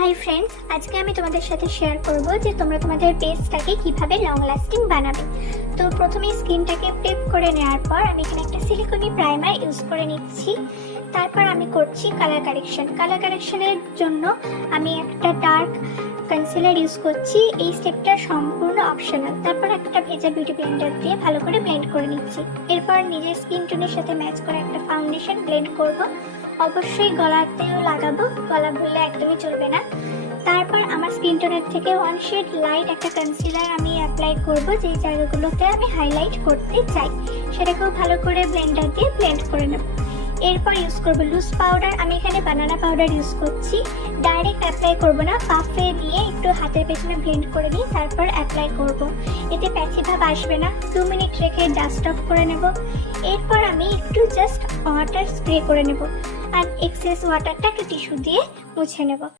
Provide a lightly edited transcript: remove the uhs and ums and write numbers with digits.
Hi friends, আজকে আমি তোমাদের সাথে শেয়ার করব যে তোমরা তোমাদের বেসটাকে কিভাবে লং লাস্টিং বানাবে। তো প্রথমে স্কিনটাকে প্রেপ করে নেওয়ার পর আমি এখানে একটা সিলিকনি প্রাইমার ইউজ করে নিচ্ছি। তারপর আমি করছি কালার কারেকশনের জন্য আমি একটা ডার্ক কনসিলার ইউজ করছি। এই স্টেপটা সম্পূর্ণ অপশনাল। তারপর একটা ভেজা বিউটি ব্লেন্ডার দিয়ে ভালো করে ব্লেন্ড করে নিচ্ছি। এরপর নিজের স্কিন টোনের সাথে ম্যাচ করে একটা ফাউন্ডেশন ব্লেন্ড করব। অবশ্যই গলাতেও লাগাবো, গলা ভুললে একদমই চলবে না। তারপর আমার স্কিন টোনের থেকে ওয়ান শেড লাইট একটা কনসিলার আমি অ্যাপ্লাই করব, যেই জায়গাগুলোতে আমি হাইলাইট করতে চাই সেটাকেও ভালো করে ব্লেন্ডার দিয়ে ব্লেন্ড করে নেব। এরপর ইউজ করব লুজ পাউডার। আমি এখানে বানানা পাউডার ইউজ করছি। ডাইরেক্ট অ্যাপ্লাই করব না, পাফে দিয়ে একটু হাতের পেছনে ব্লেন্ড করে নিয়ে তারপর অ্যাপ্লাই করব। এতে প্যাচি ভাব আসবে না। 2 মিনিট রেখে ডাস্ট অফ করে নেব। এরপর আমি একটু জাস্ট ওয়াটার স্প্রে করে নেব আর এক্সেস ওয়াটারটা একটা টিস্যু দিয়ে মুছে নেব।